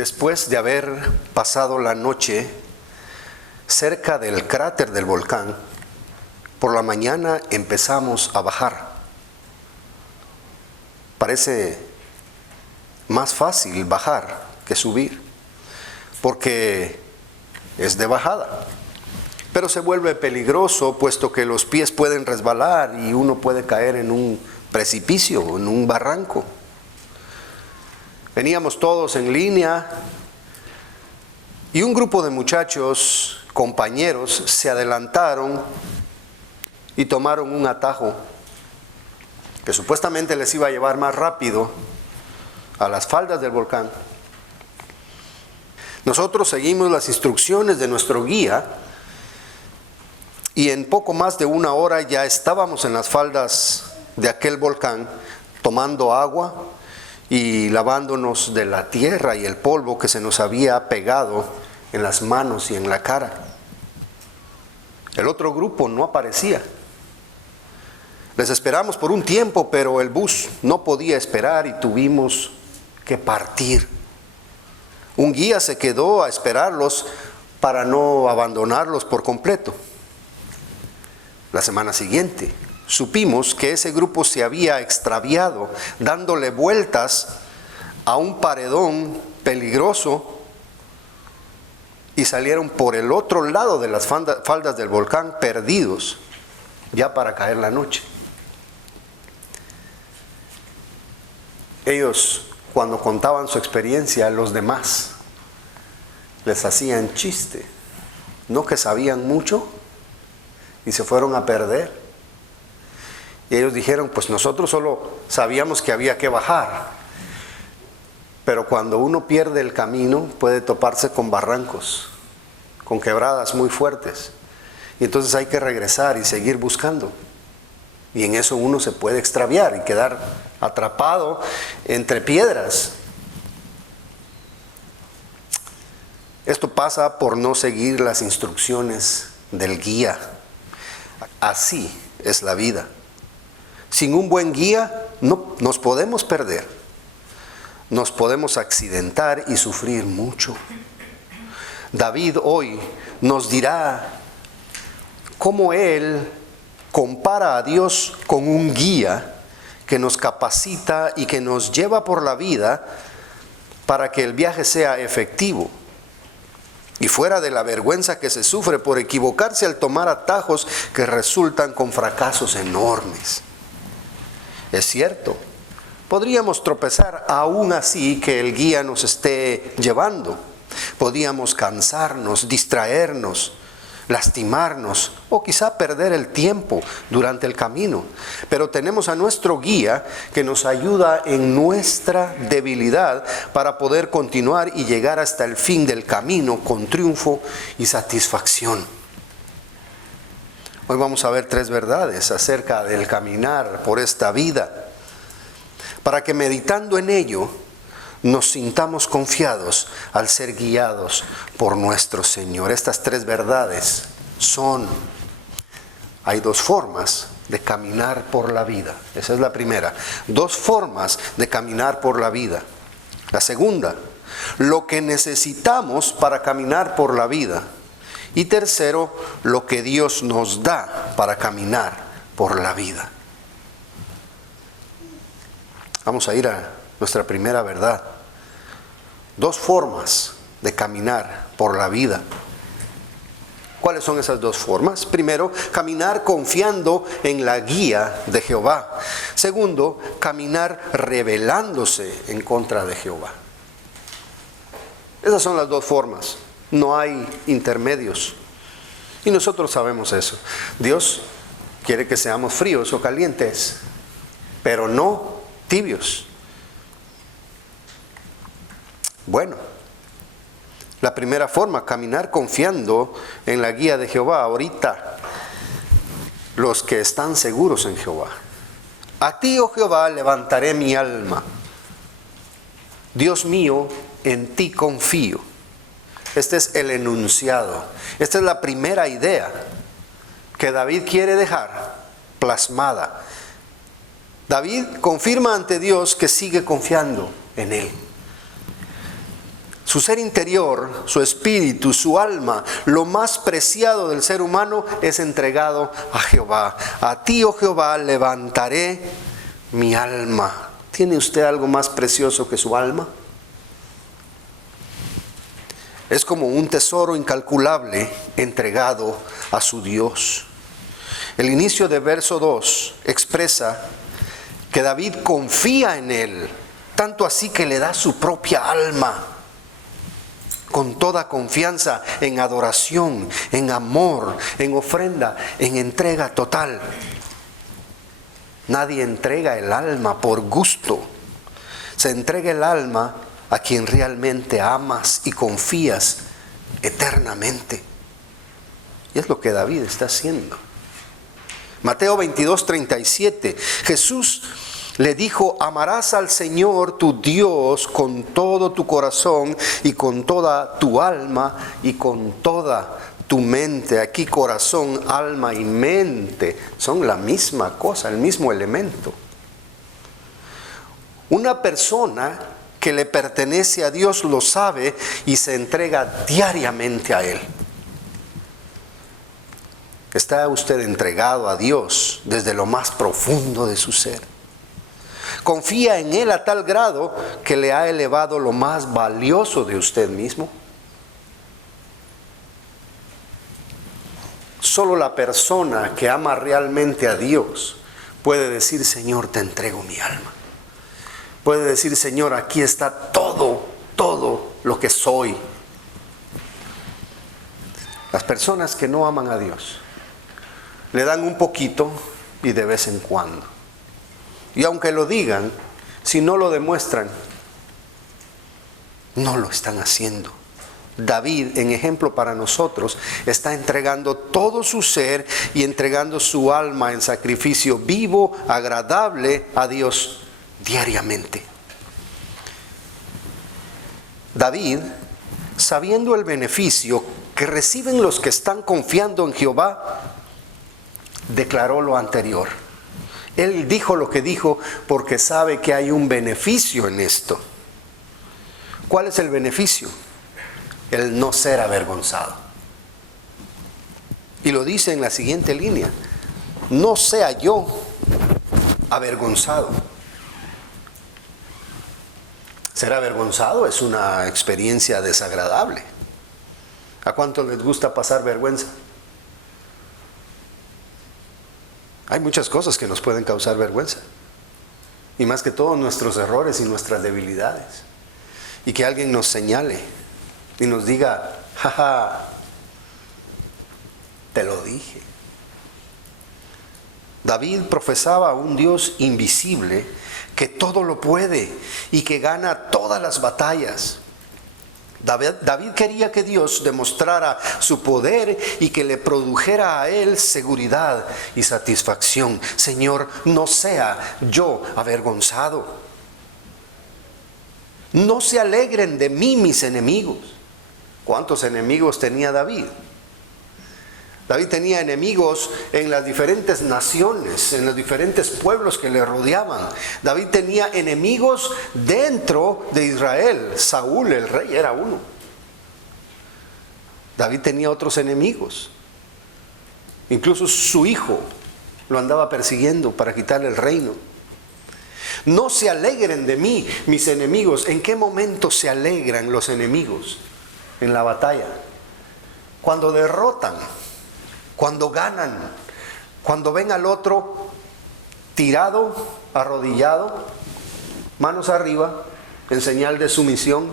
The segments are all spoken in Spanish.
Después de haber pasado la noche cerca del cráter del volcán, por la mañana empezamos a bajar. Parece más fácil bajar que subir, porque es de bajada. Pero se vuelve peligroso, puesto que los pies pueden resbalar y uno puede caer en un precipicio, en un barranco. Veníamos todos en línea y un grupo de muchachos, compañeros, se adelantaron y tomaron un atajo que supuestamente les iba a llevar más rápido a las faldas del volcán. Nosotros seguimos las instrucciones de nuestro guía y en poco más de una hora ya estábamos en las faldas de aquel volcán tomando agua y lavándonos de la tierra y el polvo que se nos había pegado en las manos y en la cara. El otro grupo no aparecía. Les esperamos por un tiempo, pero el bus no podía esperar y tuvimos que partir. Un guía se quedó a esperarlos para no abandonarlos por completo. La semana siguiente supimos que ese grupo se había extraviado, dándole vueltas a un paredón peligroso, y salieron por el otro lado de las faldas del volcán, perdidos, ya para caer la noche. Ellos, cuando contaban su experiencia a los demás, les hacían chiste, no que sabían mucho y se fueron a perder. Y ellos dijeron, pues nosotros solo sabíamos que había que bajar, pero cuando uno pierde el camino puede toparse con barrancos, con quebradas muy fuertes, y entonces hay que regresar y seguir buscando, y en eso uno se puede extraviar y quedar atrapado entre piedras. Esto pasa por no seguir las instrucciones del guía. Así es la vida. Sin un buen guía no nos podemos perder, nos podemos accidentar y sufrir mucho. David hoy nos dirá cómo él compara a Dios con un guía que nos capacita y que nos lleva por la vida para que el viaje sea efectivo y fuera de la vergüenza que se sufre por equivocarse al tomar atajos que resultan con fracasos enormes. Es cierto, podríamos tropezar aún así que el guía nos esté llevando. Podíamos cansarnos, distraernos, lastimarnos o quizá perder el tiempo durante el camino. Pero tenemos a nuestro guía que nos ayuda en nuestra debilidad para poder continuar y llegar hasta el fin del camino con triunfo y satisfacción. Hoy vamos a ver 3 verdades acerca del caminar por esta vida, para que meditando en ello nos sintamos confiados al ser guiados por nuestro Señor. Estas 3 verdades hay 2 formas de caminar por la vida. Esa es la primera. 2 formas de caminar por la vida. La segunda, lo que necesitamos para caminar por la vida. Y tercero, lo que Dios nos da para caminar por la vida. Vamos a ir a nuestra primera verdad. 2 formas de caminar por la vida. ¿Cuáles son esas 2 formas? Primero, caminar confiando en la guía de Jehová. Segundo, caminar rebelándose en contra de Jehová. Esas son las 2 formas. No hay intermedios. Y nosotros sabemos eso. Dios quiere que seamos fríos o calientes, pero no tibios. Bueno, la primera forma, caminar confiando en la guía de Jehová. Ahorita, los que están seguros en Jehová. A ti, oh Jehová, levantaré mi alma. Dios mío, en ti confío. Este es el enunciado. Esta es la primera idea que David quiere dejar plasmada. David confirma ante Dios que sigue confiando en él. Su ser interior, su espíritu, su alma, lo más preciado del ser humano es entregado a Jehová. A ti, oh Jehová, levantaré mi alma. ¿Tiene usted algo más precioso que su alma? Es como un tesoro incalculable entregado a su Dios. El inicio de verso 2 expresa que David confía en él, tanto así que le da su propia alma, con toda confianza, en adoración, en amor, en ofrenda, en entrega total. Nadie entrega el alma por gusto. Se entrega el alma a quien realmente amas y confías eternamente. Y es lo que David está haciendo. Mateo 22:37, Jesús le dijo: amarás al Señor tu Dios con todo tu corazón y con toda tu alma y con toda tu mente. Aquí corazón, alma y mente son la misma cosa, el mismo elemento. Una persona que le pertenece a Dios lo sabe y se entrega diariamente a Él. ¿Está usted entregado a Dios desde lo más profundo de su ser? ¿Confía en Él a tal grado que le ha elevado lo más valioso de usted mismo? Solo la persona que ama realmente a Dios puede decir: Señor, te entrego mi alma. Puede decir: Señor, aquí está todo lo que soy. Las personas que no aman a Dios le dan un poquito y de vez en cuando. Y aunque lo digan, si no lo demuestran, no lo están haciendo. David, en ejemplo para nosotros, está entregando todo su ser y entregando su alma en sacrificio vivo, agradable a Dios diariamente. David, sabiendo el beneficio que reciben los que están confiando en Jehová, declaró lo anterior. Él dijo lo que dijo porque sabe que hay un beneficio en esto. ¿Cuál es el beneficio? El no ser avergonzado. Y lo dice en la siguiente línea: no sea yo avergonzado. Ser avergonzado es una experiencia desagradable. ¿A cuántos les gusta pasar vergüenza? Hay muchas cosas que nos pueden causar vergüenza. Y más que todo nuestros errores y nuestras debilidades. Y que alguien nos señale y nos diga: jaja, te lo dije. David profesaba a un Dios invisible que todo lo puede y que gana todas las batallas. David quería que Dios demostrara su poder y que le produjera a él seguridad y satisfacción. Señor, no sea yo avergonzado. No se alegren de mí mis enemigos. ¿Cuántos enemigos tenía David? David tenía enemigos en las diferentes naciones, en los diferentes pueblos que le rodeaban. David tenía enemigos dentro de Israel. Saúl, el rey, era uno. David tenía otros enemigos. Incluso su hijo lo andaba persiguiendo para quitarle el reino. No se alegren de mí, mis enemigos. ¿En qué momento se alegran los enemigos? En la batalla. Cuando derrotan. Cuando ganan, cuando ven al otro tirado, arrodillado, manos arriba, en señal de sumisión,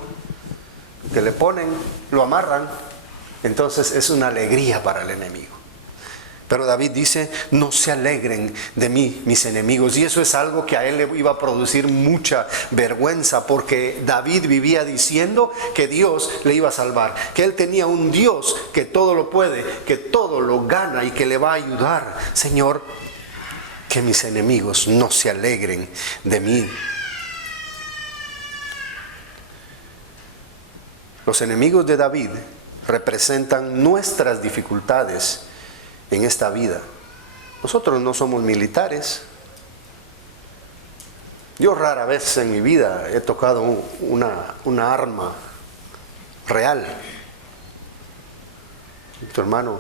que le ponen, lo amarran, entonces es una alegría para el enemigo. Pero David dice: no se alegren de mí mis enemigos. Y eso es algo que a él le iba a producir mucha vergüenza, porque David vivía diciendo que Dios le iba a salvar, que él tenía un Dios que todo lo puede, que todo lo gana y que le va a ayudar. Señor, que mis enemigos no se alegren de mí. Los enemigos de David representan nuestras dificultades en esta vida. Nosotros no somos militares. Yo rara vez en mi vida he tocado una arma real. Tu hermano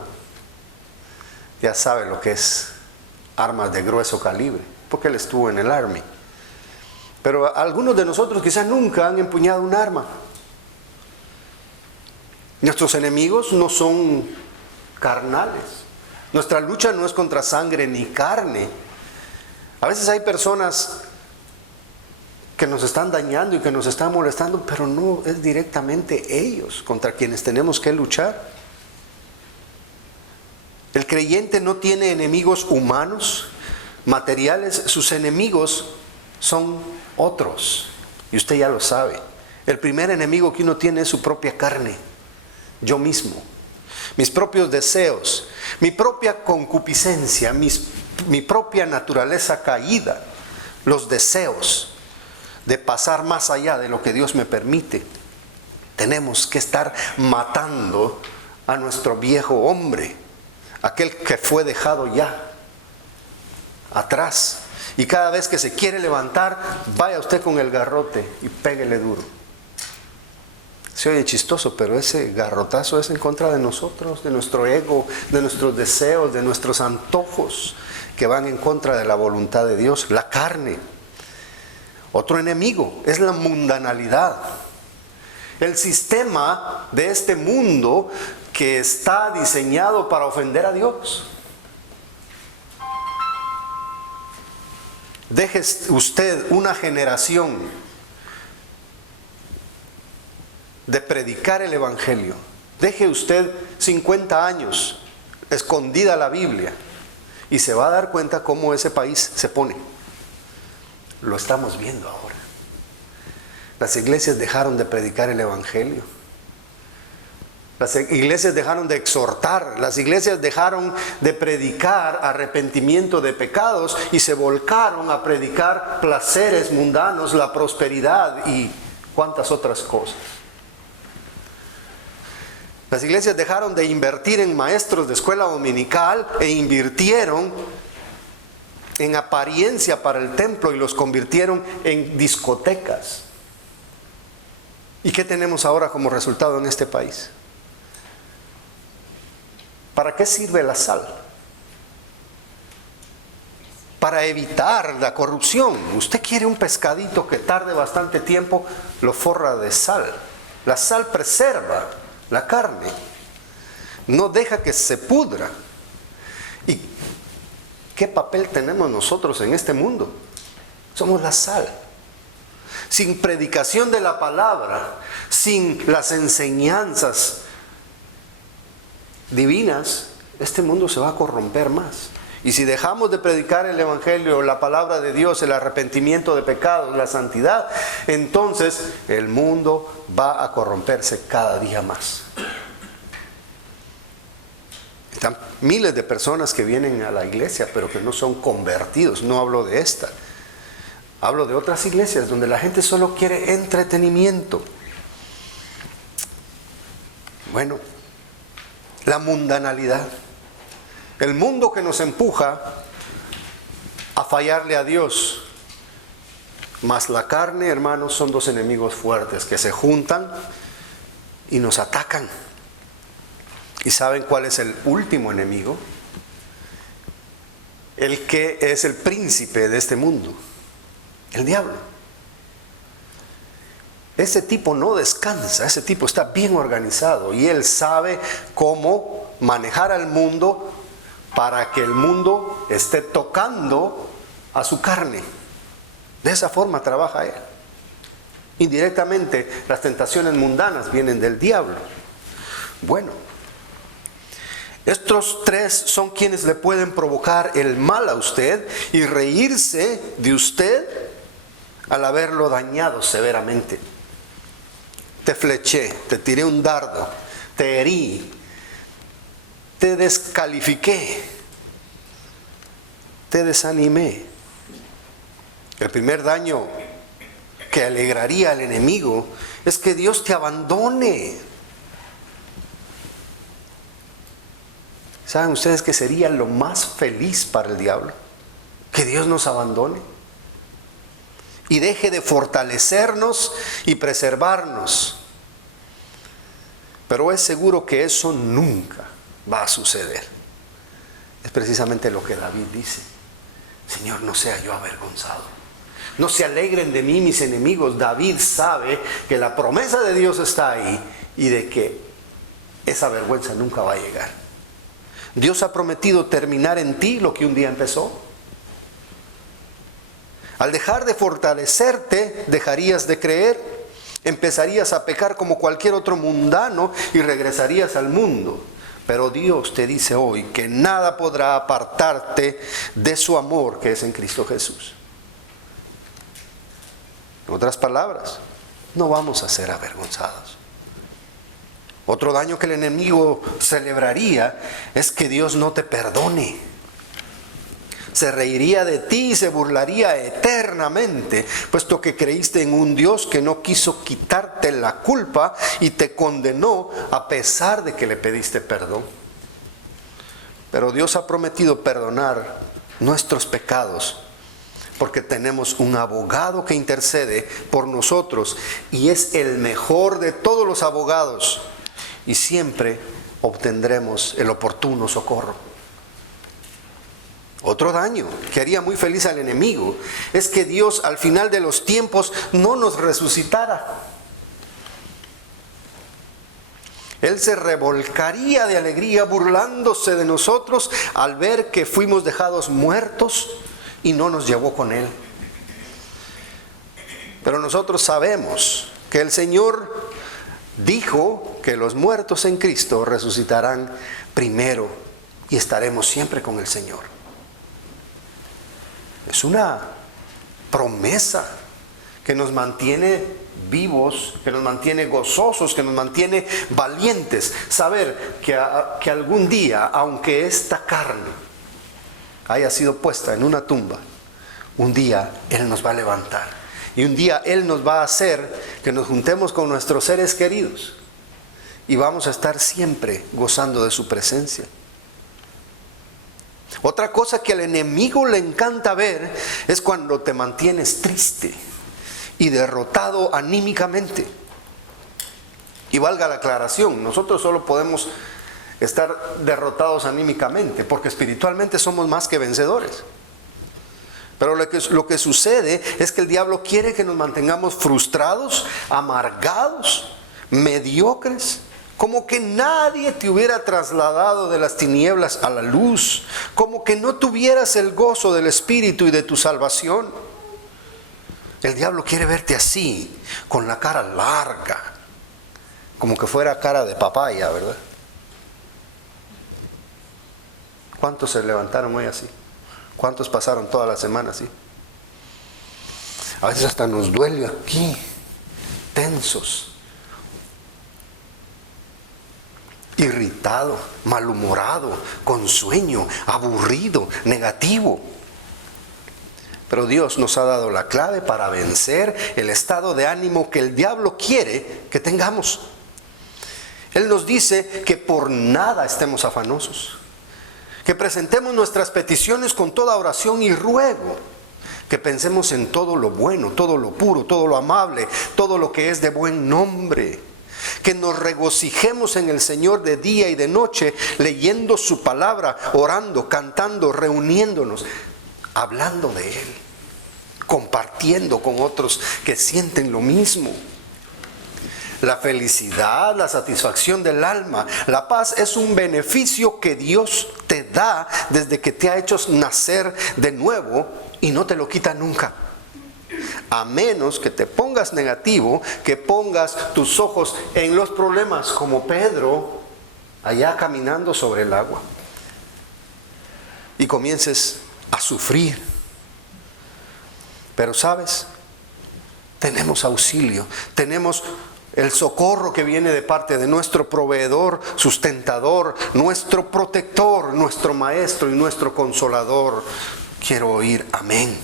ya sabe lo que es armas de grueso calibre, porque él estuvo en el Army. Pero algunos de nosotros quizás nunca han empuñado un arma. Nuestros enemigos no son carnales. Nuestra lucha no es contra sangre ni carne. A veces hay personas que nos están dañando y que nos están molestando, pero no es directamente ellos contra quienes tenemos que luchar. El creyente no tiene enemigos humanos, materiales. Sus enemigos son otros. Y usted ya lo sabe. El primer enemigo que uno tiene es su propia carne. Yo mismo. Mis propios deseos. Mi propia concupiscencia. Mi propia naturaleza caída. Los deseos de pasar más allá de lo que Dios me permite. Tenemos que estar matando a nuestro viejo hombre. Aquel que fue dejado ya atrás. Y cada vez que se quiere levantar, vaya usted con el garrote y péguele duro. Se oye chistoso, pero ese garrotazo es en contra de nosotros, de nuestro ego, de nuestros deseos, de nuestros antojos, que van en contra de la voluntad de Dios, la carne. Otro enemigo es la mundanalidad. El sistema de este mundo que está diseñado para ofender a Dios. Deje usted una generación de predicar el Evangelio. Deje usted 50 años escondida la Biblia y se va a dar cuenta cómo ese país se pone. Lo estamos viendo ahora. Las iglesias dejaron de predicar el Evangelio. Las iglesias dejaron de exhortar, las iglesias dejaron de predicar arrepentimiento de pecados y se volcaron a predicar placeres mundanos, la prosperidad y cuantas otras cosas. Las iglesias dejaron de invertir en maestros de escuela dominical e invirtieron en apariencia para el templo y los convirtieron en discotecas. ¿Y qué tenemos ahora como resultado en este país? ¿Para qué sirve la sal? Para evitar la corrupción. Usted quiere un pescadito que tarde bastante tiempo, lo forra de sal. La sal preserva la carne, no deja que se pudra. ¿Y qué papel tenemos nosotros en este mundo? Somos la sal. Sin predicación de la palabra, sin las enseñanzas divinas, este mundo se va a corromper más. Y si dejamos de predicar el Evangelio, la palabra de Dios, el arrepentimiento de pecados, la santidad, entonces el mundo va a corromperse cada día más. Están miles de personas que vienen a la iglesia, pero que no son convertidos. No hablo de esta. Hablo de otras iglesias donde la gente solo quiere entretenimiento. Bueno, la mundanalidad. El mundo que nos empuja a fallarle a Dios. Mas la carne, hermanos, son dos enemigos fuertes que se juntan y nos atacan. ¿Y saben cuál es el último enemigo? El que es el príncipe de este mundo. El diablo. Ese tipo no descansa, ese tipo está bien organizado y él sabe cómo manejar al mundo para que el mundo esté tocando a su carne. De esa forma trabaja él. Indirectamente, las tentaciones mundanas vienen del diablo. Bueno, estos tres son quienes le pueden provocar el mal a usted y reírse de usted al haberlo dañado severamente. Te fleché, te tiré un dardo, te herí, te descalifiqué, te desanimé. El primer daño que alegraría al enemigo es que Dios te abandone. ¿Saben ustedes que sería lo más feliz para el diablo? Que Dios nos abandone y deje de fortalecernos y preservarnos. Pero es seguro que eso nunca va a suceder. Es precisamente lo que David dice: Señor, no sea yo avergonzado. No se alegren de mí mis enemigos. David sabe que la promesa de Dios está ahí y de que esa vergüenza nunca va a llegar. Dios ha prometido terminar en ti lo que un día empezó. Al dejar de fortalecerte, dejarías de creer, empezarías a pecar como cualquier otro mundano y regresarías al mundo. Pero Dios te dice hoy que nada podrá apartarte de su amor que es en Cristo Jesús. En otras palabras, no vamos a ser avergonzados. Otro daño que el enemigo celebraría es que Dios no te perdone. Se reiría de ti y se burlaría eternamente, puesto que creíste en un Dios que no quiso quitarte la culpa y te condenó a pesar de que le pediste perdón. Pero Dios ha prometido perdonar nuestros pecados, porque tenemos un abogado que intercede por nosotros y es el mejor de todos los abogados, y siempre obtendremos el oportuno socorro. Otro daño que haría muy feliz al enemigo es que Dios al final de los tiempos no nos resucitara. Él se revolcaría de alegría burlándose de nosotros al ver que fuimos dejados muertos y no nos llevó con Él. Pero nosotros sabemos que el Señor dijo que los muertos en Cristo resucitarán primero y estaremos siempre con el Señor. Es una promesa que nos mantiene vivos, que nos mantiene gozosos, que nos mantiene valientes. Saber que algún día, aunque esta carne haya sido puesta en una tumba, un día Él nos va a levantar. Y un día Él nos va a hacer que nos juntemos con nuestros seres queridos. Y vamos a estar siempre gozando de su presencia. Otra cosa que al enemigo le encanta ver es cuando te mantienes triste y derrotado anímicamente. Y valga la aclaración, nosotros solo podemos estar derrotados anímicamente porque espiritualmente somos más que vencedores. Pero lo que sucede es que el diablo quiere que nos mantengamos frustrados, amargados, mediocres, como que nadie te hubiera trasladado de las tinieblas a la luz, como que no tuvieras el gozo del Espíritu y de tu salvación. El diablo quiere verte así, con la cara larga, como que fuera cara de papaya, ¿verdad? ¿Cuántos se levantaron hoy así? ¿Cuántos pasaron toda la semana así? A veces hasta nos duele aquí, tensos, irritado, malhumorado, con sueño, aburrido, negativo. Pero Dios nos ha dado la clave para vencer el estado de ánimo que el diablo quiere que tengamos. Él nos dice que por nada estemos afanosos, que presentemos nuestras peticiones con toda oración y ruego, que pensemos en todo lo bueno, todo lo puro, todo lo amable, todo lo que es de buen nombre, que nos regocijemos en el Señor de día y de noche, leyendo su palabra, orando, cantando, reuniéndonos, hablando de Él, compartiendo con otros que sienten lo mismo. La felicidad, la satisfacción del alma, la paz es un beneficio que Dios te da desde que te ha hecho nacer de nuevo y no te lo quita nunca. A menos que te pongas negativo, que pongas tus ojos en los problemas como Pedro allá caminando sobre el agua y comiences a sufrir. Pero sabes, tenemos auxilio, tenemos el socorro que viene de parte de nuestro proveedor, sustentador, nuestro protector, nuestro maestro y nuestro consolador. Quiero oír amén.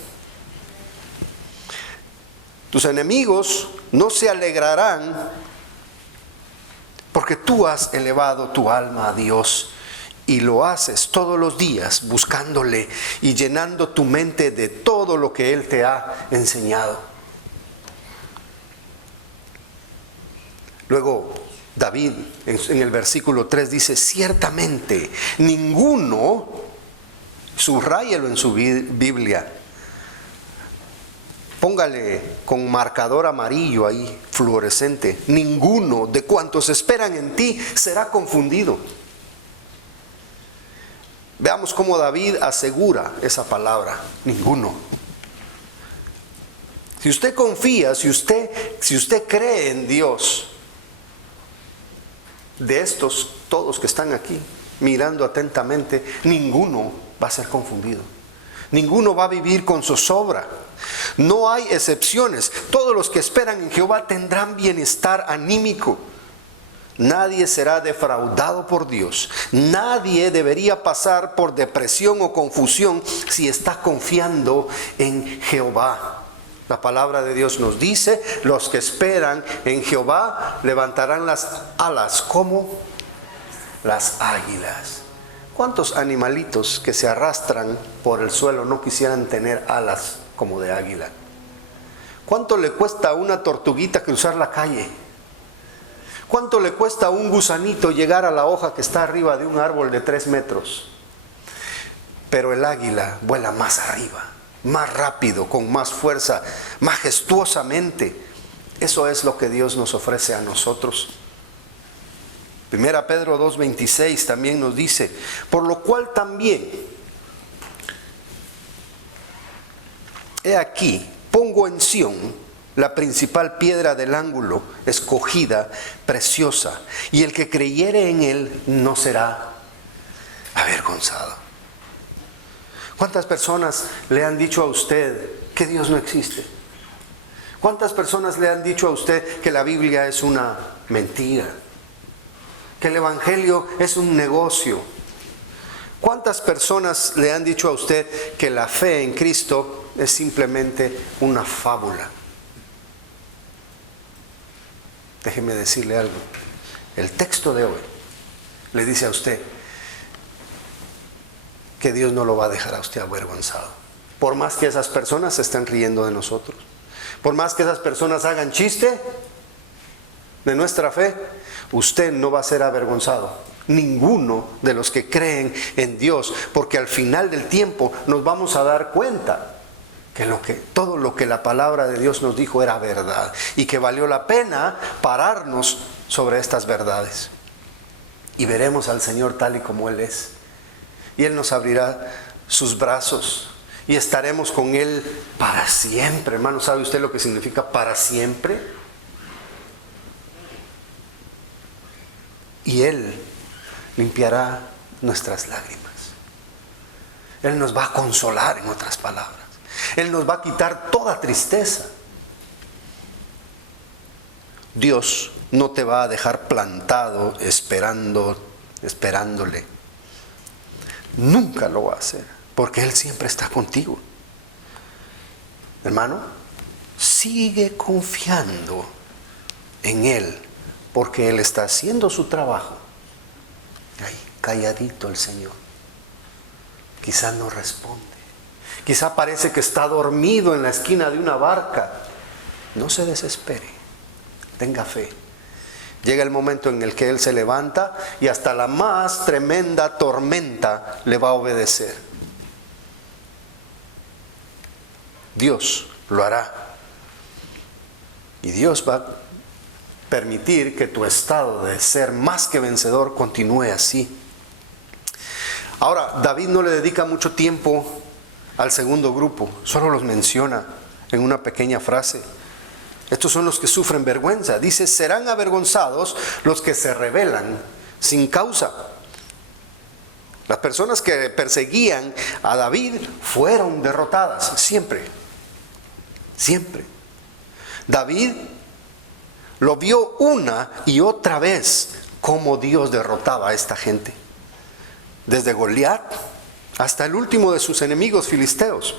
Tus enemigos no se alegrarán porque tú has elevado tu alma a Dios y lo haces todos los días buscándole y llenando tu mente de todo lo que Él te ha enseñado. Luego, David en el versículo 3 dice, ciertamente ninguno, subráyelo en su Biblia, póngale con marcador amarillo ahí, fluorescente, ninguno de cuantos esperan en ti será confundido. Veamos cómo David asegura esa palabra, ninguno. Si usted confía, si usted cree en Dios, de estos todos que están aquí mirando atentamente, ninguno va a ser confundido. Ninguno va a vivir con zozobra. No hay excepciones. Todos los que esperan en Jehová tendrán bienestar anímico. Nadie será defraudado por Dios. Nadie debería pasar por depresión o confusión si está confiando en Jehová. La palabra de Dios nos dice, los que esperan en Jehová levantarán las alas como las águilas. ¿Cuántos animalitos que se arrastran por el suelo no quisieran tener alas como de águila? ¿Cuánto le cuesta a una tortuguita cruzar la calle? ¿Cuánto le cuesta a un gusanito llegar a la hoja que está arriba de un árbol de 3 metros? Pero el águila vuela más arriba, más rápido, con más fuerza, majestuosamente. Eso es lo que Dios nos ofrece a nosotros. Primera Pedro 2:26 también nos dice, por lo cual también, he aquí, pongo en Sión la principal piedra del ángulo, escogida, preciosa, y el que creyere en él no será avergonzado. ¿Cuántas personas le han dicho a usted que Dios no existe? ¿Cuántas personas le han dicho a usted que la Biblia es una mentira? Que el Evangelio es un negocio. ¿Cuántas personas le han dicho a usted que la fe en Cristo es simplemente una fábula? Déjeme decirle algo. El texto de hoy le dice a usted que Dios no lo va a dejar a usted avergonzado. Por más que esas personas se estén riendo de nosotros, por más que esas personas hagan chiste de nuestra fe, usted no va a ser avergonzado. Ninguno de los que creen en Dios, porque al final del tiempo nos vamos a dar cuenta que todo lo que la palabra de Dios nos dijo era verdad y que valió la pena pararnos sobre estas verdades. Y veremos al Señor tal y como Él es. Y Él nos abrirá sus brazos y estaremos con Él para siempre. Hermano, ¿sabe usted lo que significa para siempre? Y Él limpiará nuestras lágrimas. Él nos va a consolar, en otras palabras. Él nos va a quitar toda tristeza. Dios no te va a dejar plantado esperándole. Nunca lo va a hacer, porque Él siempre está contigo. Hermano, sigue confiando en Él, porque Él está haciendo su trabajo. Ahí, calladito el Señor. Quizás no responde. Quizá parece que está dormido en la esquina de una barca. No se desespere. Tenga fe. Llega el momento en el que Él se levanta y hasta la más tremenda tormenta le va a obedecer. Dios lo hará. Y Dios va a permitir que tu estado de ser más que vencedor continúe así. Ahora, David no le dedica mucho tiempo al segundo grupo, solo los menciona en una pequeña frase. Estos son los que sufren vergüenza. Dice, serán avergonzados los que se rebelan sin causa. Las personas que perseguían a David fueron derrotadas, siempre. Siempre. David lo vio una y otra vez cómo Dios derrotaba a esta gente. Desde Goliat hasta el último de sus enemigos filisteos.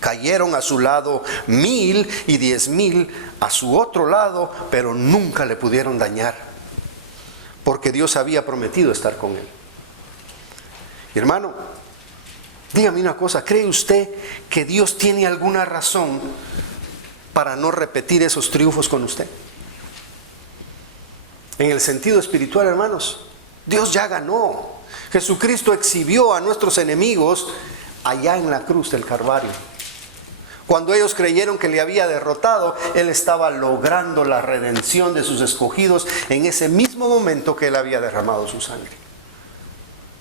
Cayeron a su lado 1000 y 10,000 a su otro lado, pero nunca le pudieron dañar, porque Dios había prometido estar con él. Y hermano, dígame una cosa, ¿cree usted que Dios tiene alguna razón para no repetir esos triunfos con usted? En el sentido espiritual, hermanos, Dios ya ganó. Jesucristo exhibió a nuestros enemigos allá en la cruz del Calvario. Cuando ellos creyeron que le había derrotado, Él estaba logrando la redención de sus escogidos en ese mismo momento que Él había derramado su sangre.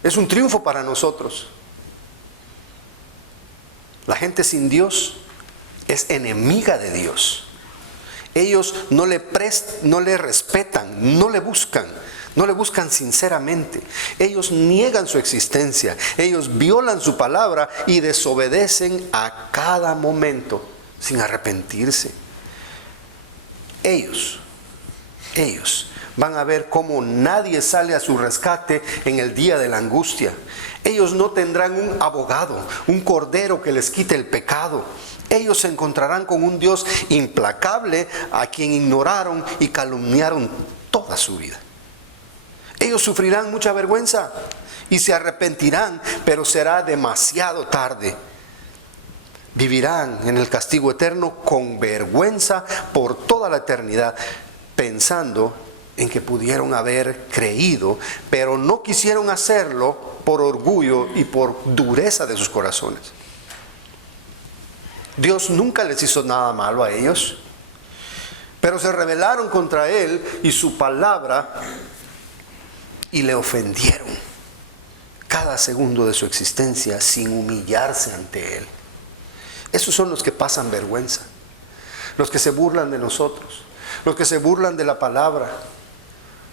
Es un triunfo para nosotros. La gente sin Dios es enemiga de Dios. Ellos no le respetan, no le buscan sinceramente. Ellos niegan su existencia, ellos violan su palabra y desobedecen a cada momento sin arrepentirse. Ellos van a ver cómo nadie sale a su rescate en el día de la angustia. Ellos no tendrán un abogado, un cordero que les quite el pecado. Ellos se encontrarán con un Dios implacable a quien ignoraron y calumniaron toda su vida. Ellos sufrirán mucha vergüenza y se arrepentirán, pero será demasiado tarde. Vivirán en el castigo eterno con vergüenza por toda la eternidad, pensando en que pudieron haber creído, pero no quisieron hacerlo por orgullo y por dureza de sus corazones. Dios nunca les hizo nada malo a ellos, pero se rebelaron contra Él y su palabra y le ofendieron cada segundo de su existencia sin humillarse ante Él. Esos son los que pasan vergüenza, los que se burlan de nosotros, los que se burlan de la palabra,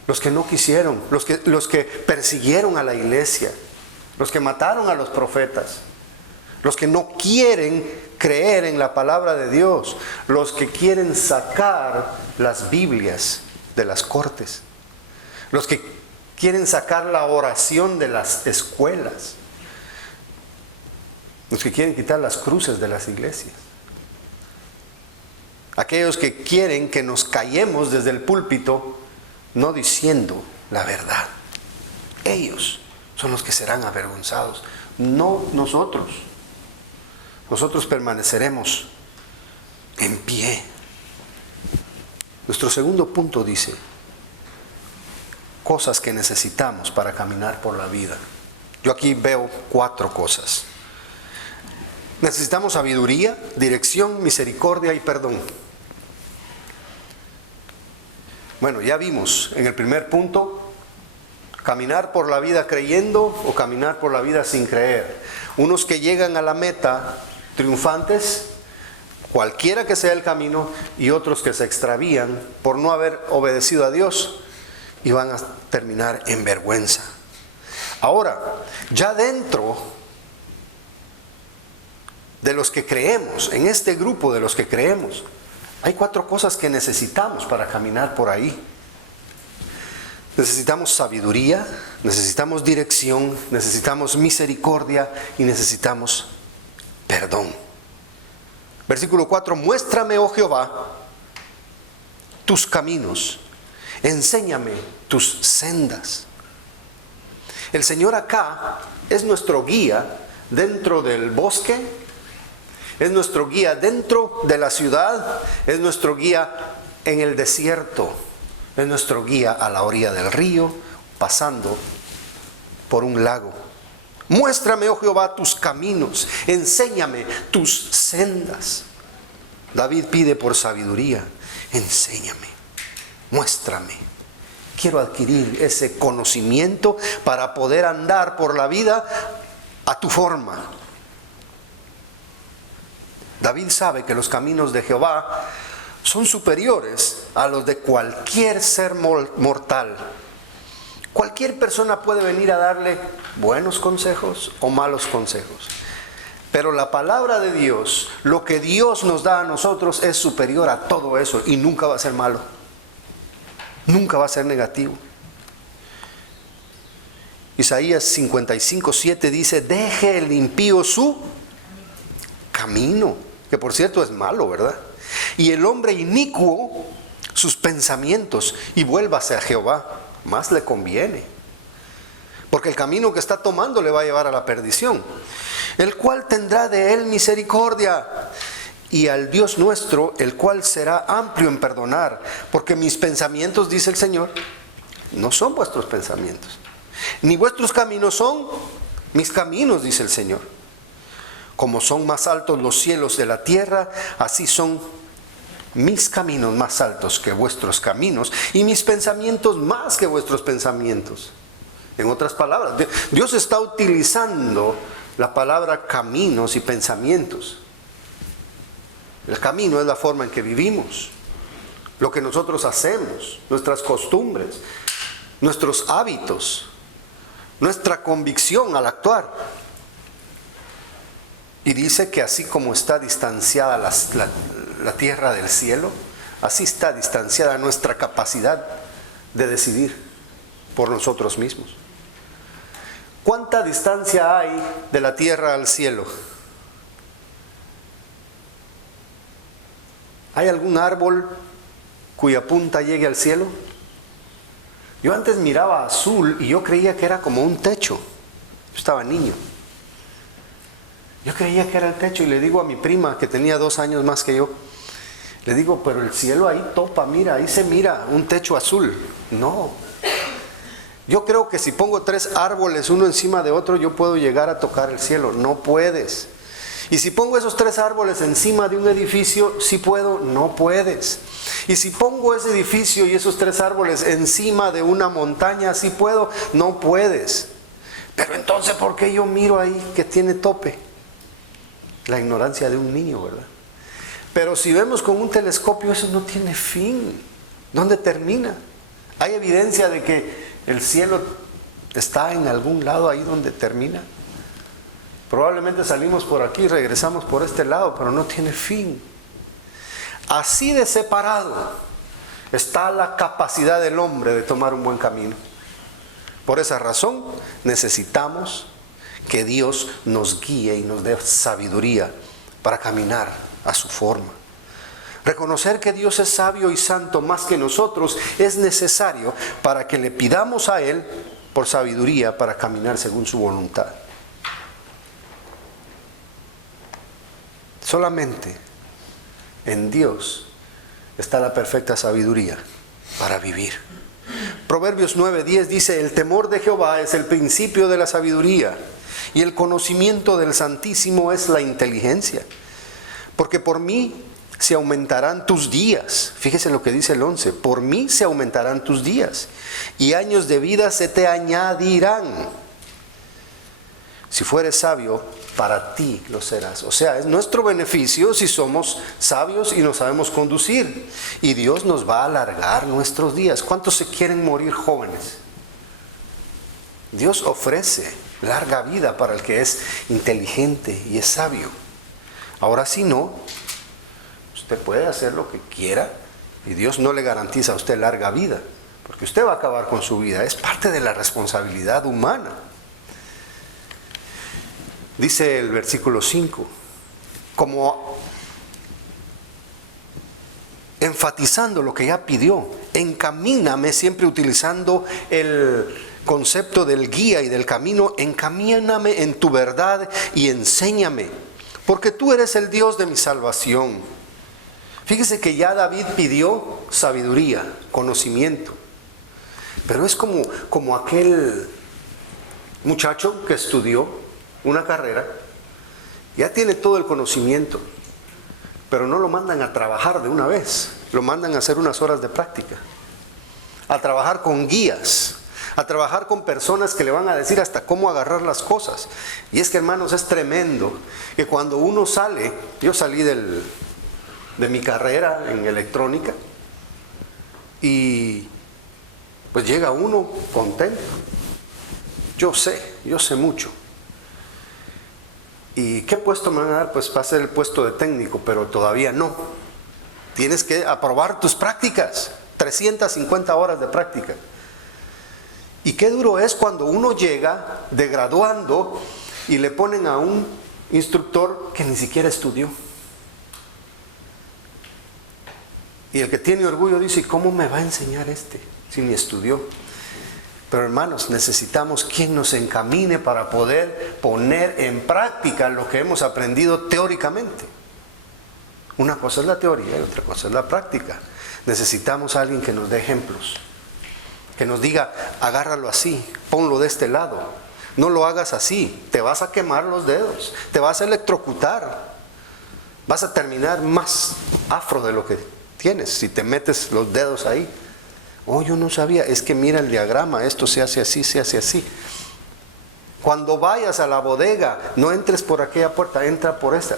los que no quisieron, los que persiguieron a la iglesia, los que mataron a los profetas, los que no quieren creer en la palabra de Dios, los que quieren sacar las Biblias de las cortes, los que quieren sacar la oración de las escuelas, los que quieren quitar las cruces de las iglesias, aquellos que quieren que nos callemos desde el púlpito no diciendo la verdad. Ellos son los que serán avergonzados, no nosotros. Nosotros permaneceremos en pie. Nuestro segundo punto dice: cosas que necesitamos para caminar por la vida. Yo aquí veo 4 cosas. Necesitamos sabiduría, dirección, misericordia y perdón. Bueno, ya vimos en el primer punto, caminar por la vida creyendo o caminar por la vida sin creer. Unos que llegan a la meta triunfantes, cualquiera que sea el camino, y otros que se extravían por no haber obedecido a Dios y van a terminar en vergüenza. Ahora, ya dentro de los que creemos, en este grupo de los que creemos, hay 4 cosas que necesitamos para caminar por ahí. Necesitamos sabiduría, necesitamos dirección, necesitamos misericordia y necesitamos perdón. Versículo 4: muéstrame, oh Jehová, tus caminos, enséñame tus sendas. El Señor acá es nuestro guía dentro del bosque, es nuestro guía dentro de la ciudad, es nuestro guía en el desierto, es nuestro guía a la orilla del río, pasando por un lago. Muéstrame, oh Jehová, tus caminos, enséñame tus sendas. David pide por sabiduría: enséñame, muéstrame. Quiero adquirir ese conocimiento para poder andar por la vida a tu forma. David sabe que los caminos de Jehová son superiores a los de cualquier ser mortal. Cualquier persona puede venir a darle buenos consejos o malos consejos, pero la palabra de Dios, lo que Dios nos da a nosotros, es superior a todo eso y nunca va a ser malo, nunca va a ser negativo. Isaías 55:7 dice: deje el impío su camino, que por cierto es malo, ¿verdad? Y el hombre inicuo sus pensamientos, y vuélvase a Jehová, más le conviene, porque el camino que está tomando le va a llevar a la perdición, el cual tendrá de él misericordia, y al Dios nuestro, el cual será amplio en perdonar, porque mis pensamientos, dice el Señor, no son vuestros pensamientos, ni vuestros caminos son mis caminos, dice el Señor. Como son más altos los cielos de la tierra, así son mis caminos más altos que vuestros caminos, y mis pensamientos más que vuestros pensamientos. En otras palabras, Dios está utilizando la palabra caminos y pensamientos. El camino es la forma en que vivimos, lo que nosotros hacemos, nuestras costumbres, nuestros hábitos, nuestra convicción al actuar. Y dice que así como está distanciada la tierra del cielo, así está distanciada nuestra capacidad de decidir por nosotros mismos. ¿Cuánta distancia hay de la tierra al cielo? ¿Hay algún árbol cuya punta llegue al cielo? Yo antes miraba azul y yo creía que era como un techo. Yo estaba niño. Yo creía que era el techo y le digo a mi prima, que tenía 2 años más que yo, le digo, pero el cielo ahí topa, mira, ahí se mira un techo azul. No. Yo creo que si pongo 3 árboles uno encima de otro, yo puedo llegar a tocar el cielo. No puedes. Y si pongo esos 3 árboles encima de un edificio, ¿sí puedo? No puedes. Y si pongo ese edificio y esos 3 árboles encima de una montaña, ¿sí puedo? No puedes. Pero entonces, ¿por qué yo miro ahí que tiene tope? La ignorancia de un niño, ¿verdad? Pero si vemos con un telescopio, eso no tiene fin. ¿Dónde termina? Hay evidencia de que el cielo está en algún lado ahí donde termina. Probablemente salimos por aquí y regresamos por este lado, pero no tiene fin. Así de separado está la capacidad del hombre de tomar un buen camino. Por esa razón necesitamos que Dios nos guíe y nos dé sabiduría para caminar a su forma. Reconocer que Dios es sabio y santo más que nosotros es necesario para que le pidamos a Él por sabiduría para caminar según su voluntad. Solamente en Dios está la perfecta sabiduría para vivir. Proverbios 9:10 dice, el temor de Jehová es el principio de la sabiduría, y el conocimiento del Santísimo es la inteligencia. Porque por mí se aumentarán tus días. Fíjese lo que dice el 11. Por mí se aumentarán tus días, y años de vida se te añadirán. Si fueres sabio, para ti lo serás. O sea, es nuestro beneficio si somos sabios y nos sabemos conducir. Y Dios nos va a alargar nuestros días. ¿Cuántos se quieren morir jóvenes? Dios ofrece larga vida para el que es inteligente y es sabio. Ahora si no, usted puede hacer lo que quiera y Dios no le garantiza a usted larga vida, porque usted va a acabar con su vida. Es parte de la responsabilidad humana. Dice el versículo 5, como enfatizando lo que ya pidió, encamíname, siempre utilizando el concepto del guía y del camino, encamíname en tu verdad y enséñame, porque tú eres el Dios de mi salvación. Fíjese que ya David pidió sabiduría, conocimiento, pero es como aquel muchacho que estudió una carrera, ya tiene todo el conocimiento, pero no lo mandan a trabajar de una vez, lo mandan a hacer unas horas de práctica, a trabajar con guías, a trabajar con personas que le van a decir hasta cómo agarrar las cosas. Y es que, hermanos, es tremendo que cuando uno sale, yo salí de mi carrera en electrónica y pues llega uno contento. Yo sé mucho. ¿Y qué puesto me van a dar? Pues va a ser el puesto de técnico, pero todavía no. Tienes que aprobar tus prácticas, 350 horas de práctica. Y qué duro es cuando uno llega de graduando y le ponen a un instructor que ni siquiera estudió. Y el que tiene orgullo dice, ¿cómo me va a enseñar este si ni estudió? Pero hermanos, necesitamos quien nos encamine para poder poner en práctica lo que hemos aprendido teóricamente. Una cosa es la teoría y otra cosa es la práctica. Necesitamos a alguien que nos dé ejemplos. que nos diga, agárralo así, ponlo de este lado, no lo hagas así, te vas a quemar los dedos, te vas a electrocutar, vas a terminar más afro de lo que tienes si te metes los dedos ahí. Oh, yo no sabía, es que mira el diagrama, esto se hace así, se hace así. Cuando vayas a la bodega, no entres por aquella puerta, entra por esta.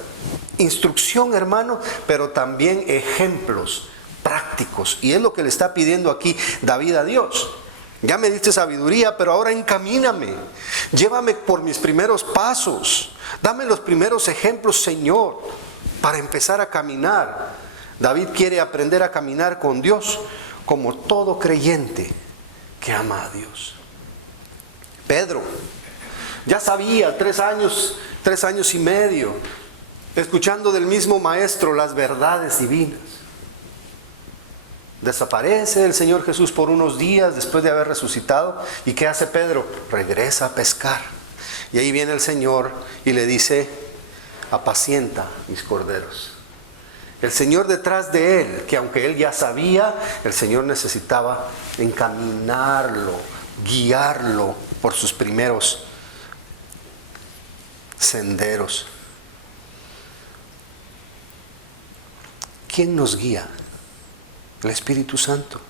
Instrucción, hermano, pero también ejemplos prácticos. Y es lo que le está pidiendo aquí David a Dios. Ya me diste sabiduría, pero ahora encamíname. Llévame por mis primeros pasos. Dame los primeros ejemplos, Señor, para empezar a caminar. David quiere aprender a caminar con Dios como todo creyente que ama a Dios. Pedro ya sabía 3 años y medio, escuchando del mismo maestro las verdades divinas. Desaparece el Señor Jesús por unos días después de haber resucitado. ¿Y qué hace Pedro? Regresa a pescar. Y ahí viene el Señor y le dice, apacienta mis corderos. El Señor detrás de él, que aunque él ya sabía, el Señor necesitaba encaminarlo, guiarlo por sus primeros senderos. ¿Quién nos guía? El Espíritu Santo.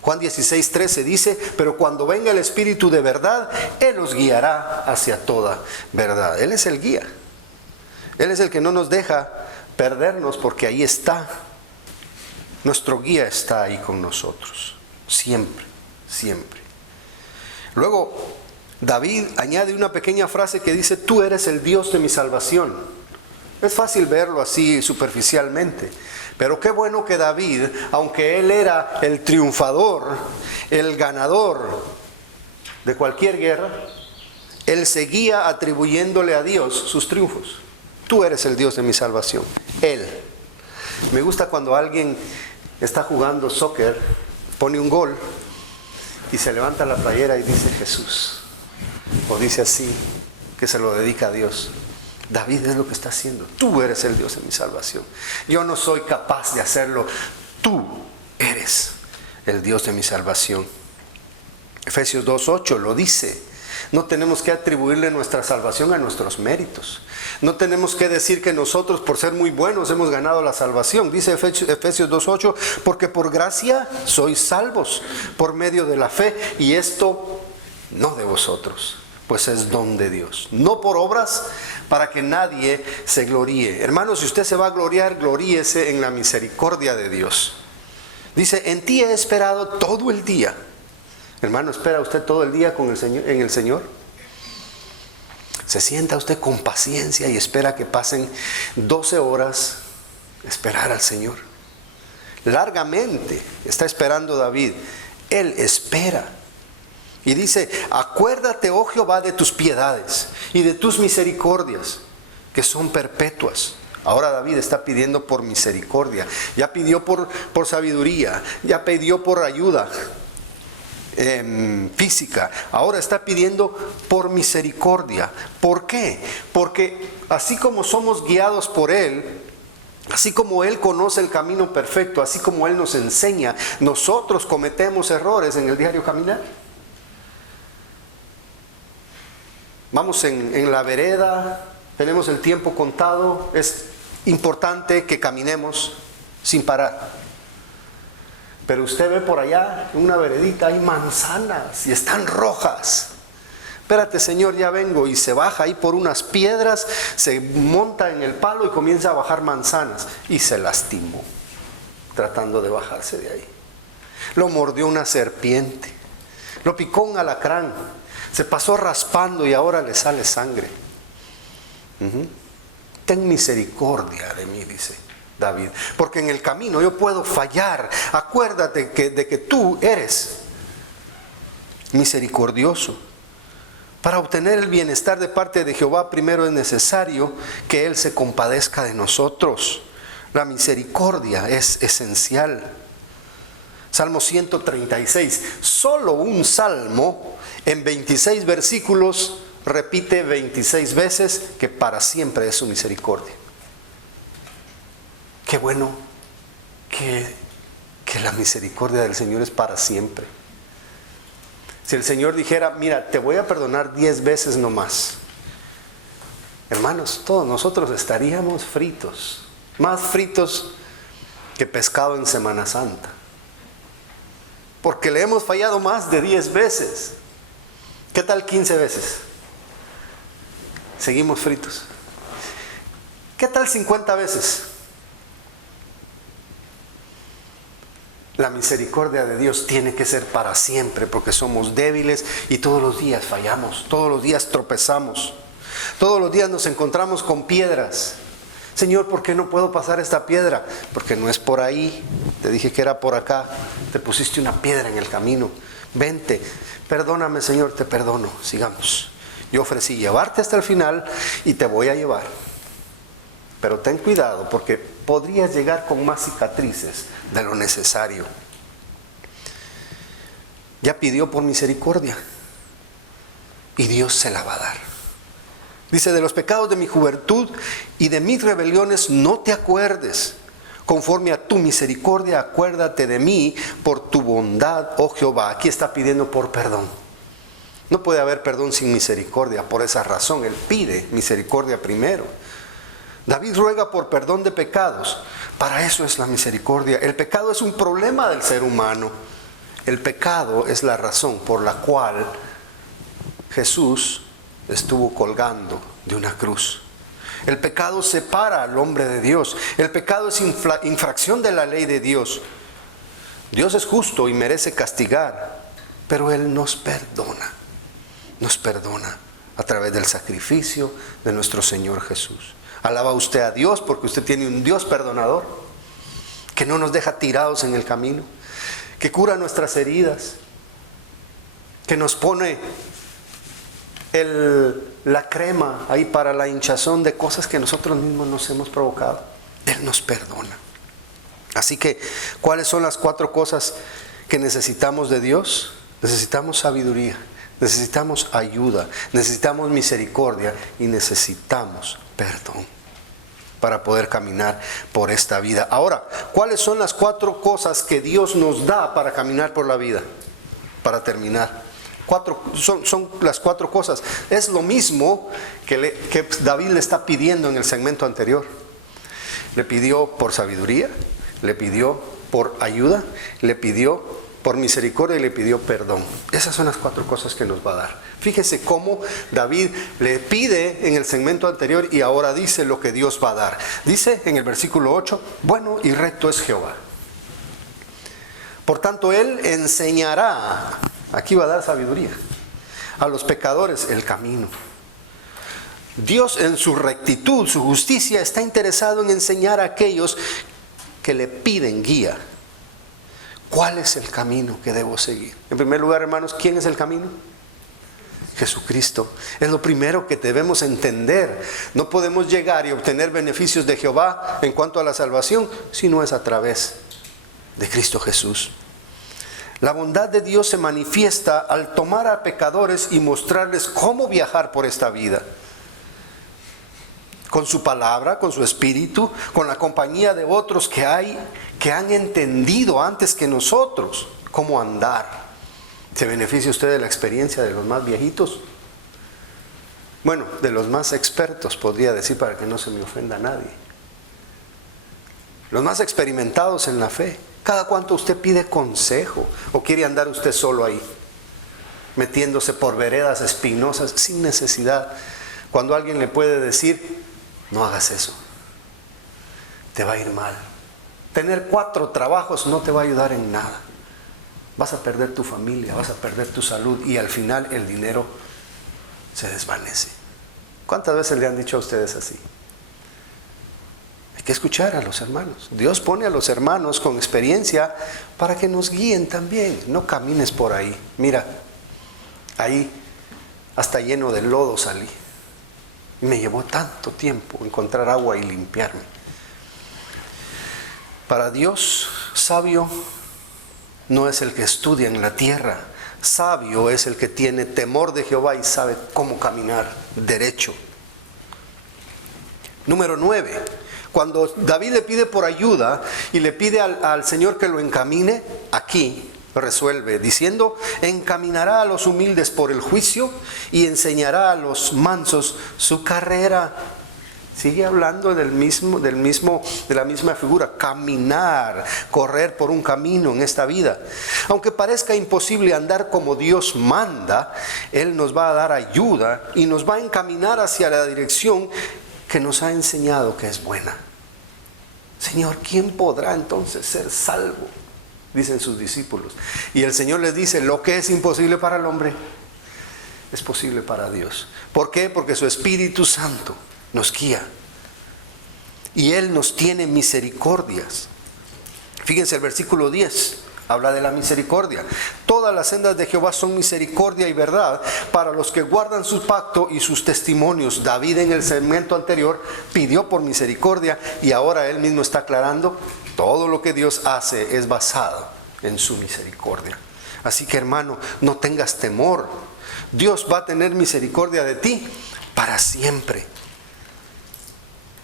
Juan 16:13 dice, pero cuando venga el Espíritu de verdad, Él nos guiará hacia toda verdad. Él es el guía. Él es el que no nos deja perdernos, porque ahí está. Nuestro guía está ahí con nosotros. Siempre, siempre. Luego, David añade una pequeña frase que dice, tú eres el Dios de mi salvación. Es fácil verlo así superficialmente, pero qué bueno que David, aunque él era el triunfador, el ganador de cualquier guerra, él seguía atribuyéndole a Dios sus triunfos. Tú eres el Dios de mi salvación. Él. Me gusta cuando alguien está jugando soccer, pone un gol y se levanta la playera y dice Jesús. O dice así, que se lo dedica a Dios. David es lo que está haciendo. Tú eres el Dios de mi salvación. Yo no soy capaz de hacerlo. Tú eres el Dios de mi salvación. Efesios 2:8 lo dice. No tenemos que atribuirle nuestra salvación a nuestros méritos. No tenemos que decir que nosotros, por ser muy buenos, hemos ganado la salvación. Dice Efesios 2:8, porque por gracia sois salvos por medio de la fe, y esto no de vosotros, pues es don de Dios, no por obras, para que nadie se gloríe. Hermanos, si usted se va a gloriar, gloríese en la misericordia de Dios. Dice, en ti he esperado todo el día. Hermano, ¿espera usted todo el día con el Señor, en el Señor? Se sienta usted con paciencia y espera que pasen 12 horas esperar al Señor. Largamente está esperando David. Él espera. Y dice, acuérdate, oh Jehová, de tus piedades y de tus misericordias, que son perpetuas. Ahora David está pidiendo por misericordia. Ya pidió por sabiduría, ya pidió por ayuda física. Ahora está pidiendo por misericordia. ¿Por qué? Porque así como somos guiados por Él, así como Él conoce el camino perfecto, así como Él nos enseña, nosotros cometemos errores en el diario caminar. Vamos en la vereda, tenemos el tiempo contado, es importante que caminemos sin parar. Pero usted ve por allá, en una veredita, hay manzanas y están rojas. Espérate, Señor, ya vengo. Y se baja ahí por unas piedras, se monta en el palo y comienza a bajar manzanas. Y se lastimó, tratando de bajarse de ahí. Lo mordió una serpiente, lo picó un alacrán. Se pasó raspando y ahora le sale sangre. Ten misericordia de mí, dice David, porque en el camino yo puedo fallar. Acuérdate de que tú eres misericordioso. Para obtener el bienestar de parte de Jehová, primero es necesario que Él se compadezca de nosotros. La misericordia es esencial. Salmo 136, solo un salmo en 26 versículos repite 26 veces que para siempre es su misericordia. Qué bueno que la misericordia del Señor es para siempre. Si el Señor dijera, mira, te voy a perdonar 10 veces nomás, hermanos, todos nosotros estaríamos fritos, más fritos que pescado en Semana Santa, porque le hemos fallado más de 10 veces. ¿Qué tal 15 veces? Seguimos fritos. ¿Qué tal 50 veces? La misericordia de Dios tiene que ser para siempre, porque somos débiles y todos los días fallamos, todos los días tropezamos, todos los días nos encontramos con piedras. Señor, ¿por qué no puedo pasar esta piedra? Porque no es por ahí, te dije que era por acá, te pusiste una piedra en el camino. Vente, perdóname, Señor, te perdono, sigamos. Yo ofrecí llevarte hasta el final y te voy a llevar. Pero ten cuidado, porque podrías llegar con más cicatrices de lo necesario. Ya pidió por misericordia y Dios se la va a dar. Dice, de los pecados de mi juventud y de mis rebeliones no te acuerdes. Conforme a tu misericordia, acuérdate de mí por tu bondad, oh Jehová. Aquí está pidiendo por perdón. No puede haber perdón sin misericordia. Por esa razón, Él pide misericordia primero. David ruega por perdón de pecados. Para eso es la misericordia. El pecado es un problema del ser humano. El pecado es la razón por la cual Jesús estuvo colgando de una cruz. El pecado separa al hombre de Dios. El pecado es infracción de la ley de Dios. Dios es justo y merece castigar, pero Él nos perdona. Nos perdona a través del sacrificio de nuestro Señor Jesús. Alaba usted a Dios porque usted tiene un Dios perdonador, que no nos deja tirados en el camino, que cura nuestras heridas, que nos pone la crema ahí para la hinchazón de cosas que nosotros mismos nos hemos provocado. Él nos perdona. Así que, ¿cuáles son las 4 cosas que necesitamos de Dios? Necesitamos sabiduría, necesitamos ayuda, necesitamos misericordia y necesitamos perdón para poder caminar por esta vida. Ahora, ¿cuáles son las 4 cosas que Dios nos da para caminar por la vida? Para terminar. Son las 4 cosas. Es lo mismo que David le está pidiendo en el segmento anterior. Le pidió por sabiduría, le pidió por ayuda, le pidió por misericordia y le pidió perdón. Esas son las 4 cosas que nos va a dar. Fíjese cómo David le pide en el segmento anterior y ahora dice lo que Dios va a dar. Dice en el versículo 8, bueno y recto es Jehová. Por tanto, Él enseñará, aquí va a dar sabiduría, a los pecadores el camino. Dios en su rectitud, su justicia, está interesado en enseñar a aquellos que le piden guía. ¿Cuál es el camino que debo seguir? En primer lugar, hermanos, ¿quién es el camino? Jesucristo. Es lo primero que debemos entender. No podemos llegar y obtener beneficios de Jehová en cuanto a la salvación si no es a través de Cristo Jesús. La bondad de Dios se manifiesta al tomar a pecadores y mostrarles cómo viajar por esta vida. Con su palabra, con su espíritu, con la compañía de otros que han entendido antes que nosotros cómo andar. ¿Se beneficia usted de la experiencia de los más viejitos? Bueno, de los más expertos, podría decir, para que no se me ofenda a nadie. Los más experimentados en la fe. ¿Cada cuánto usted pide consejo? ¿O quiere andar usted solo ahí, metiéndose por veredas espinosas sin necesidad? Cuando alguien le puede decir, no hagas eso, te va a ir mal. Tener 4 trabajos no te va a ayudar en nada. Vas a perder tu familia, vas a perder tu salud y al final el dinero se desvanece. ¿Cuántas veces le han dicho a ustedes así? Hay que escuchar a los hermanos. Dios pone a los hermanos con experiencia para que nos guíen también. No camines por ahí. Mira, ahí hasta lleno de lodo salí. Y me llevó tanto tiempo encontrar agua y limpiarme. Para Dios, sabio no es el que estudia en la tierra. Sabio es el que tiene temor de Jehová y sabe cómo caminar derecho. Número 9. Cuando David le pide por ayuda y le pide al Señor que lo encamine, aquí resuelve diciendo: encaminará a los humildes por el juicio y enseñará a los mansos su carrera. Sigue hablando de la misma figura, caminar, correr por un camino en esta vida. Aunque parezca imposible andar como Dios manda, Él nos va a dar ayuda y nos va a encaminar hacia la dirección que nos ha enseñado que es buena. Señor, ¿quién podrá entonces ser salvo?, dicen sus discípulos. Y el Señor les dice: lo que es imposible para el hombre es posible para Dios. ¿Por qué? Porque su Espíritu Santo nos guía y Él nos tiene misericordias. Fíjense el versículo 10, habla de la misericordia. Todas las sendas de Jehová son misericordia y verdad para los que guardan su pacto y sus testimonios. David en el segmento anterior pidió por misericordia y ahora él mismo está aclarando: todo lo que Dios hace es basado en su misericordia. Así que, hermano, no tengas temor. Dios va a tener misericordia de ti para siempre.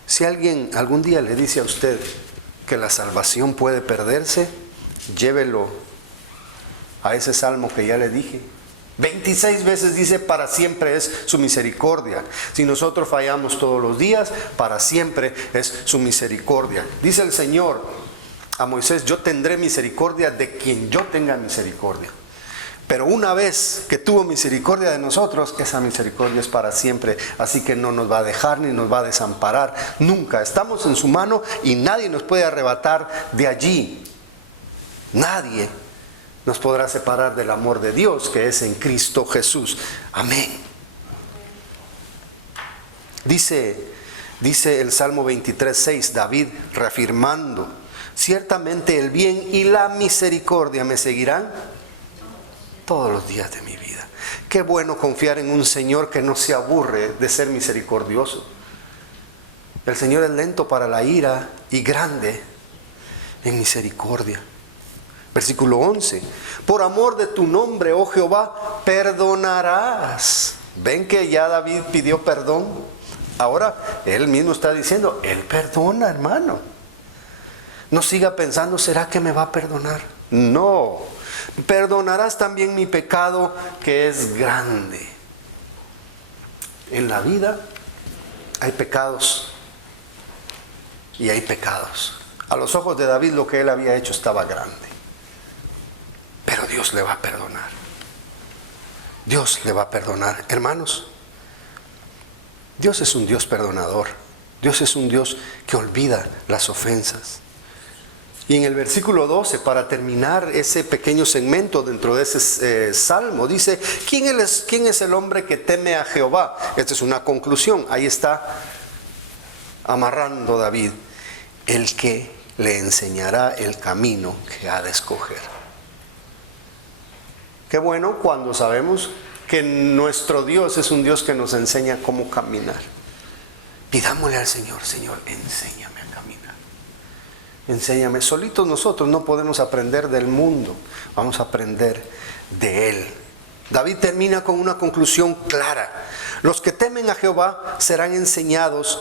Si alguien algún día le dice a usted que la salvación puede perderse, llévelo a ese salmo que ya le dije. 26 veces dice: para siempre es su misericordia. Si nosotros fallamos todos los días, para siempre es su misericordia. Dice el Señor a Moisés: yo tendré misericordia de quien yo tenga misericordia. Pero una vez que tuvo misericordia de nosotros, esa misericordia es para siempre. Así que no nos va a dejar ni nos va a desamparar nunca. Estamos en su mano y nadie nos puede arrebatar de allí. Nadie nos podrá separar del amor de Dios que es en Cristo Jesús. Amén. Dice el Salmo 23:6, David reafirmando: ciertamente el bien y la misericordia me seguirán todos los días de mi vida. Qué bueno confiar en un Señor que no se aburre de ser misericordioso. El Señor es lento para la ira y grande en misericordia. Versículo 11: por amor de tu nombre, oh Jehová, perdonarás. ¿Ven que ya David pidió perdón? Ahora él mismo está diciendo: Él perdona, hermano. No siga pensando: ¿será que me va a perdonar? No. Perdonarás también mi pecado, que es grande. En la vida hay pecados y hay pecados. A los ojos de David lo que él había hecho estaba grande. Pero Dios le va a perdonar. Dios le va a perdonar. Hermanos, Dios es un Dios perdonador. Dios es un Dios que olvida las ofensas. Y en el versículo 12, para terminar ese pequeño segmento dentro de ese salmo, dice: ¿quién es el hombre que teme a Jehová? Esta es una conclusión. Ahí está amarrando David: el que le enseñará el camino que ha de escoger. Qué bueno cuando sabemos que nuestro Dios es un Dios que nos enseña cómo caminar. Pidámosle al Señor: Señor, enséñame a caminar. Enséñame. Solitos nosotros no podemos aprender del mundo, vamos a aprender de Él. David termina con una conclusión clara: los que temen a Jehová serán enseñados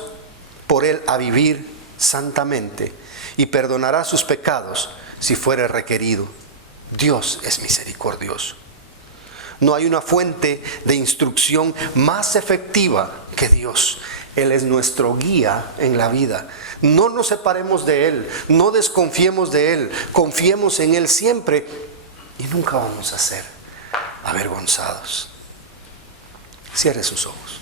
por Él a vivir santamente, y perdonará sus pecados si fuere requerido. Dios es misericordioso. No hay una fuente de instrucción más efectiva que Dios. Él es nuestro guía en la vida. No nos separemos de Él, no desconfiemos de Él, confiemos en Él siempre y nunca vamos a ser avergonzados. Cierre sus ojos.